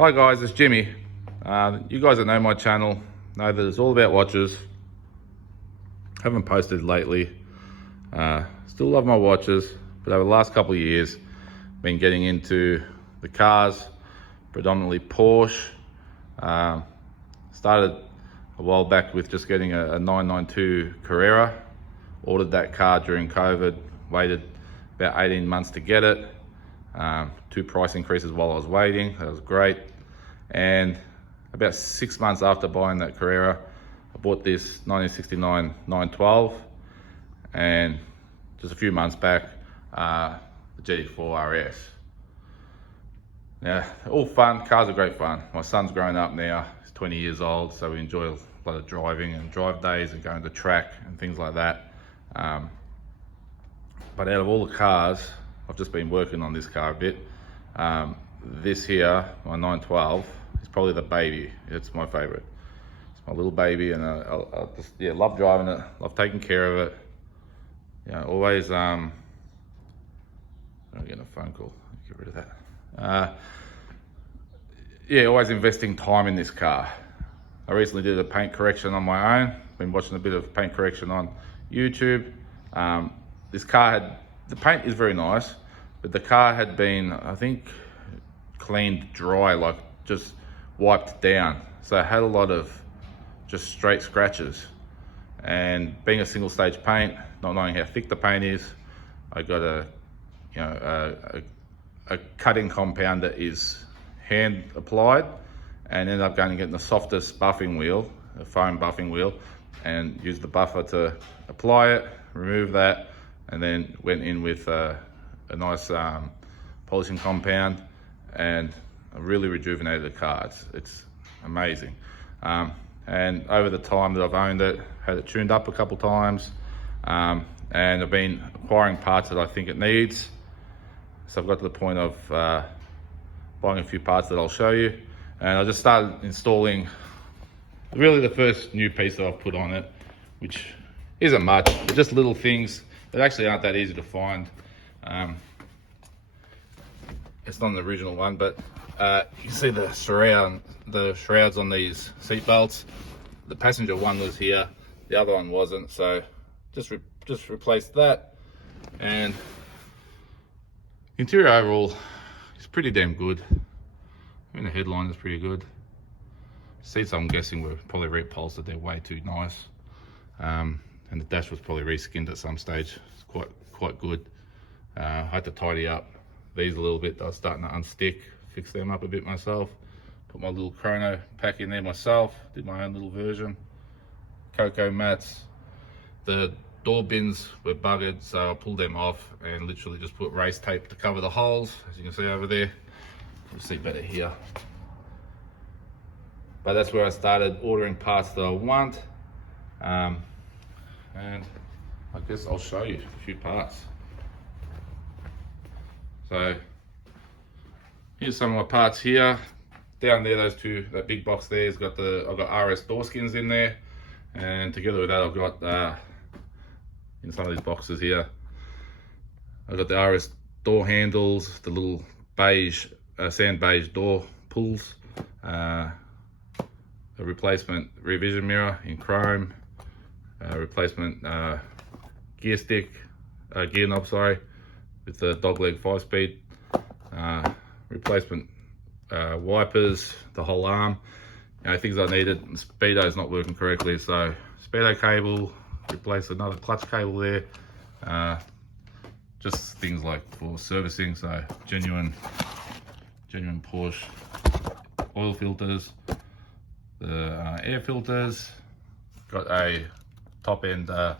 Hi guys, it's Jimmy. You guys that know my channel know that it's all about watches. Haven't posted lately. Still love my watches, but over the last couple of years, been getting into the cars, predominantly Porsche. Started a while back with just getting a 992 Carrera. Ordered that car during COVID, waited about 18 months to get it. 2 price increases while I was waiting. That was great. And about 6 months after buying that Carrera, I bought this 1969 912, and just a few months back, the GT4 RS. Now, all fun. Cars are great fun. My son's grown up now. He's 20 years old, so we enjoy a lot of driving and drive days and going to track and things like that. But out of all the cars, I've just been working on this car a bit. This here, my 912, is probably the baby. It's my favorite. It's my little baby, and I just love driving it, love taking care of it. Always, I'm getting a phone call, get rid of that. Always investing time in this car. I recently did a paint correction on my own. Been watching a bit of paint correction on YouTube. This car had, the paint is very nice, but the car had been, I think, cleaned dry, like just wiped down. So I had a lot of just straight scratches. And being a single stage paint, not knowing how thick the paint is, I got a cutting compound that is hand applied, and ended up going and getting the softest buffing wheel, a foam buffing wheel, and used the buffer to apply it, remove that, and then went in with a nice polishing compound, and I really rejuvenated the car. It's amazing. And over the time that I've owned it, had it tuned up a couple times, and I've been acquiring parts that I think it needs. So I've got to the point of buying a few parts that I'll show you. And I just started installing really the first new piece that I've put on it, which isn't much, but just little things that actually aren't that easy to find. It's not an original one, but you see the shrouds on these seat belts. The passenger one was here, the other one wasn't, so just replaced that. And interior overall is pretty damn good. I mean, the headline is pretty good. Seats, I'm guessing, were probably reupholstered. They're way too nice. And the dash was probably reskinned at some stage. It's quite good. I had to tidy up these a little bit. They were starting to unstick. Fix them up a bit myself. Put my little chrono pack in there myself. Did my own little version. Cocoa mats. The door bins were buggered, so I pulled them off and literally just put race tape to cover the holes, as you can see over there. You'll see better here. But that's where I started ordering parts that I want. And I guess I'll show you a few parts. So here's some of my parts here. Down there, that big box there has got I've got RS door skins in there, and together with that I've got in some of these boxes here, I've got the RS door handles, the little beige, sand beige door pulls, a replacement rear vision mirror in chrome, replacement gear knob, sorry, with the dogleg 5-speed, replacement wipers, the whole arm, things I needed. The speedo's not working correctly, so speedo cable, replace another clutch cable there, just things like for servicing. So genuine Porsche oil filters, the air filters, got a top end what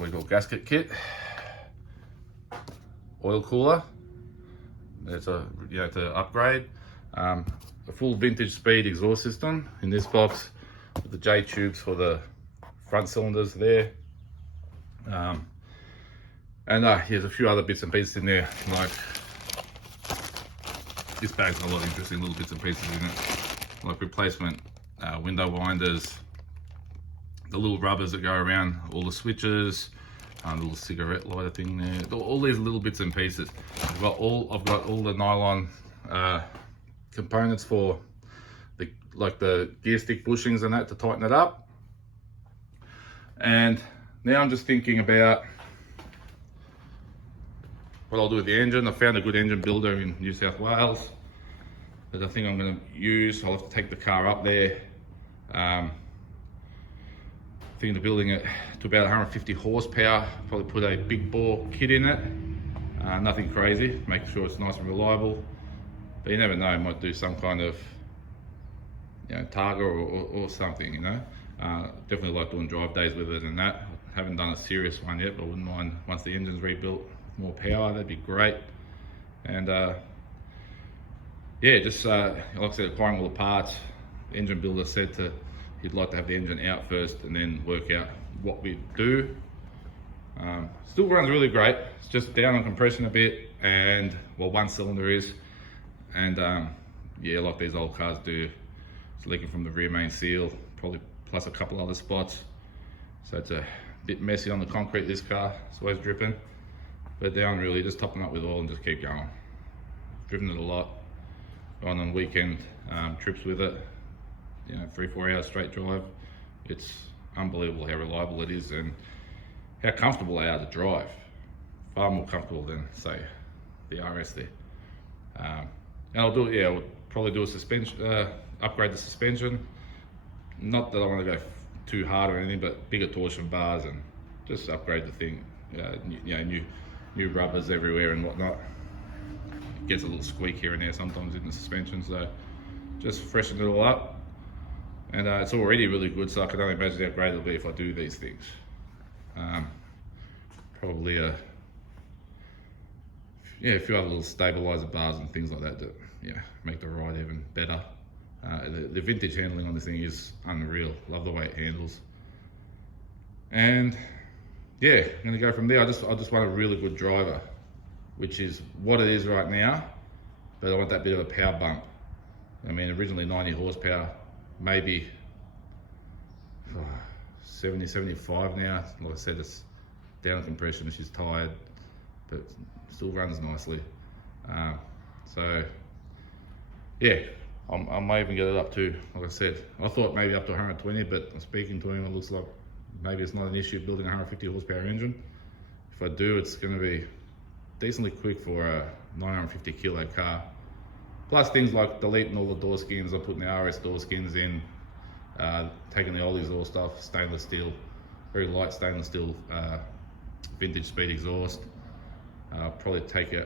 we call gasket kit, oil cooler. It's to upgrade. A full vintage speed exhaust system in this box with the J tubes for the front cylinders there. And here's a few other bits and pieces in there, like this bag's got a lot of interesting little bits and pieces in it, like replacement window winders, the little rubbers that go around all the switches, a little cigarette lighter thing there, all these little bits and pieces. I've got all the nylon components for the gear stick bushings and that to tighten it up. And now I'm just thinking about what I'll do with the engine. I found a good engine builder in New South Wales that I think I'm going to use. I'll have to take the car up there. Thinking of building it to about 150 horsepower. Probably put a big bore kit in it. Nothing crazy. Make sure it's nice and reliable. But you never know. I might do some kind of, Targa or something. Definitely like doing drive days with it and that. I haven't done a serious one yet, but I wouldn't mind once the engine's rebuilt, more power. That'd be great. And just like I said, acquiring all the parts. The engine builder said he'd like to have the engine out first and then work out what we do. Still runs really great. It's just down on compression a bit, and one cylinder is, and like these old cars do, it's leaking from the rear main seal, probably plus a couple other spots. So it's a bit messy on the concrete, this car. It's always dripping, but down really, just top them up with oil and just keep going. Driven it a lot, gone on weekend trips with it. 3-4 hours straight drive. It's unbelievable how reliable it is and how comfortable they are to drive. Far more comfortable than, say, the RS there. And I'll do it, I'll probably do a suspension, upgrade the suspension. Not that I want to go too hard or anything, but bigger torsion bars and just upgrade the thing. New rubbers everywhere and whatnot. It gets a little squeak here and there sometimes in the suspension, so just freshen it all up. And it's already really good, so I can only imagine how great it'll be if I do these things. Probably a few other little stabilizer bars and things like that to make the ride even better. The vintage handling on this thing is unreal. Love the way it handles. And I'm gonna go from there. I just want a really good driver, which is what it is right now, but I want that bit of a power bump. I mean, originally 90 horsepower, maybe 70, 75 now. Like I said, it's down on compression, she's tired, but still runs nicely. I might even get it up to, like I said, I thought maybe up to 120, but I'm speaking to him, it looks like maybe it's not an issue building a 150 horsepower engine. If I do, it's gonna be decently quick for a 950 kilo car. Plus things like deleting all the door skins, I'm putting the RS door skins in, taking the old exhaust stuff, stainless steel, very light stainless steel, vintage speed exhaust. Probably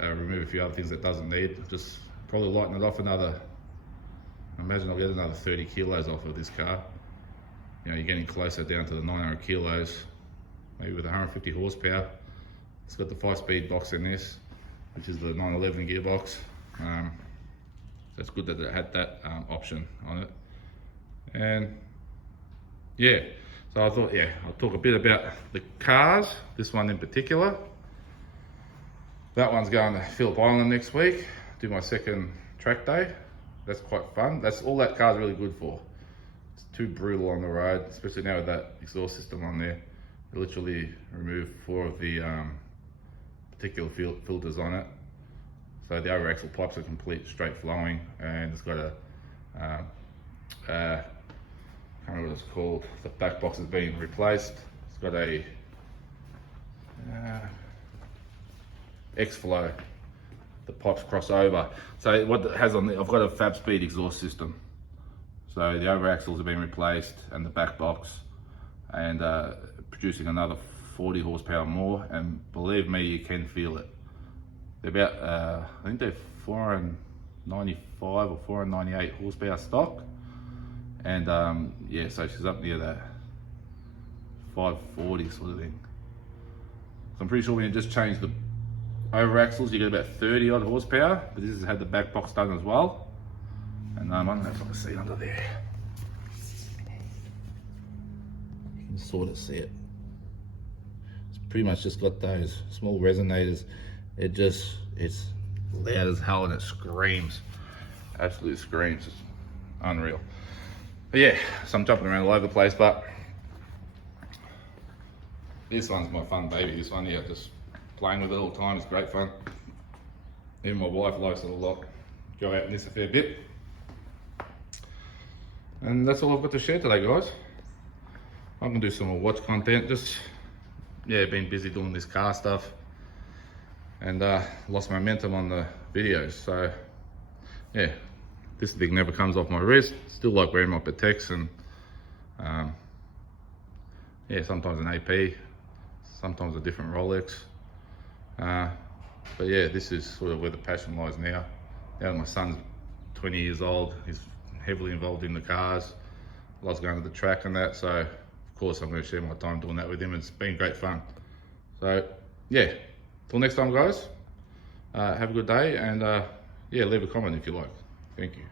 remove a few other things that doesn't need, just probably lighten it off another, I imagine I'll get another 30 kilos off of this car. You're getting closer down to the 900 kilos, maybe with 150 horsepower. It's got the 5-speed box in this, which is the 911 gearbox. That's good that it had that option on it. And so I thought, I'll talk a bit about the cars, this one in particular. That one's going to Phillip Island next week, do my second track day. That's quite fun. That's all that car's really good for. It's too brutal on the road, especially now with that exhaust system on there. They literally removed 4 of the particular filters on it. So the over axle pipes are complete straight flowing, and it's got a, I can't remember what it's called. The back box has been replaced. It's got a X-flow. The pipes cross over. So what it has on the, I've got a Fab Speed exhaust system. So the over axles have been replaced and the back box, and producing another 40 horsepower more. And believe me, you can feel it. They're about, I think they're 495 or 498 horsepower stock. And so she's up near that 540 sort of thing. So I'm pretty sure when you just change the over axles, you get about 30 odd horsepower, but this has had the back box done as well. And I don't know if I can see under there. You can sort of see it. It's pretty much just got those small resonators. It's loud as hell and it screams. Absolutely screams. It's unreal. But so I'm jumping around all over the place, but this one's my fun baby. This one, just playing with it all the time. It's great fun. Even my wife likes it a lot. go out in this a fair bit. And that's all I've got to share today, guys. I'm gonna do some more watch content. Just, yeah, been busy doing this car stuff and lost momentum on the videos. So, yeah, this thing never comes off my wrist. Still like wearing my Pateks, and yeah, sometimes an AP, sometimes a different Rolex. But yeah, this is sort of where the passion lies now. Now my son's 20 years old, he's heavily involved in the cars, loves going to the track and that, so of course I'm going to share my time doing that with him. It's been great fun. So yeah, till next time, guys, have a good day, and yeah, leave a comment if you like. Thank you.